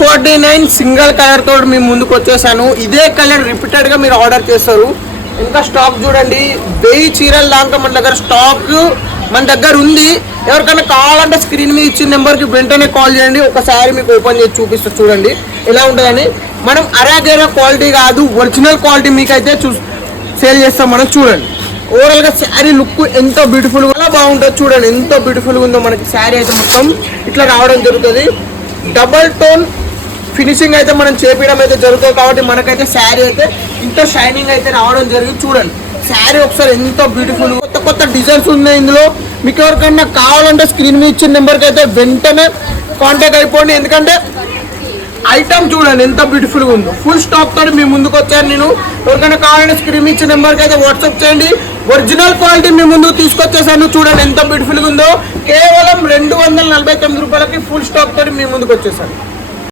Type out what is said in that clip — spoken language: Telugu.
249 సింగిల్ కలర్ తోటి మీ ముందుకు వచ్చేసాను. ఇదే కలర్ రిపీటెడ్ గా మీరు ఆర్డర్ చేస్తారు. ఇంకా స్టాక్ చూడండి, 1000 చీరల దాకా మన దగ్గర స్టాక్ మన దగ్గర ఉంది. ఎవరికైనా కావాలంటే స్క్రీన్ మీద ఇచ్చిన నెంబర్కి వెంటనే కాల్ చేయండి. ఒకసారి మీకు ఓపెన్ చేసి చూపిస్తూ చూడండి ఎలా ఉంటుందని. మనం అరాగేరా క్వాలిటీ కాదు, ఒరిజినల్ క్వాలిటీ మీకైతే సేల్ చేస్తాం మనం. చూడండి ఓవరాల్గా శారీ లుక్ ఎంతో బ్యూటిఫుల్గా అలా బాగుంటుంది. చూడండి ఎంతో బ్యూటిఫుల్గా ఉందో మనకి శారీ అయితే మొత్తం ఇట్లా రావడం జరుగుతుంది. డబల్ టోన్ ఫినిషింగ్ అయితే మనం చేపించడం అయితే జరుగుతుంది. కాబట్టి మనకైతే శారీ అయితే ఇంత షైనింగ్ అయితే రావడం జరిగింది. చూడండి శారీ ఒకసారి ఎంతో బ్యూటిఫుల్, కొత్త కొత్త డిజైన్స్ ఉన్నాయి ఇందులో. మీకు ఎవరికైనా కావాలంటే స్క్రీన్ మీద ఇచ్చిన నెంబర్కి అయితే వెంటనే కాంటాక్ట్ అయిపోండి. ఎందుకంటే ఐటమ్ చూడండి ఎంత బ్యూటిఫుల్గా ఉందో. ఫుల్ స్టాక్ తోటి మీ ముందుకు వచ్చాను నేను. ఎవరికైనా కావాలంటే స్క్రీన్ మీద ఇచ్చిన నెంబర్కి అయితే వాట్సాప్ చేయండి. ఒరిజినల్ క్వాలిటీ మీ ముందుకు తీసుకొచ్చేసాను. చూడండి ఎంత బ్యూటిఫుల్గా ఉందో. కేవలం 249 రూపాయలకి ఫుల్ స్టాక్ తోటి మీ ముందుకు వచ్చేసాను.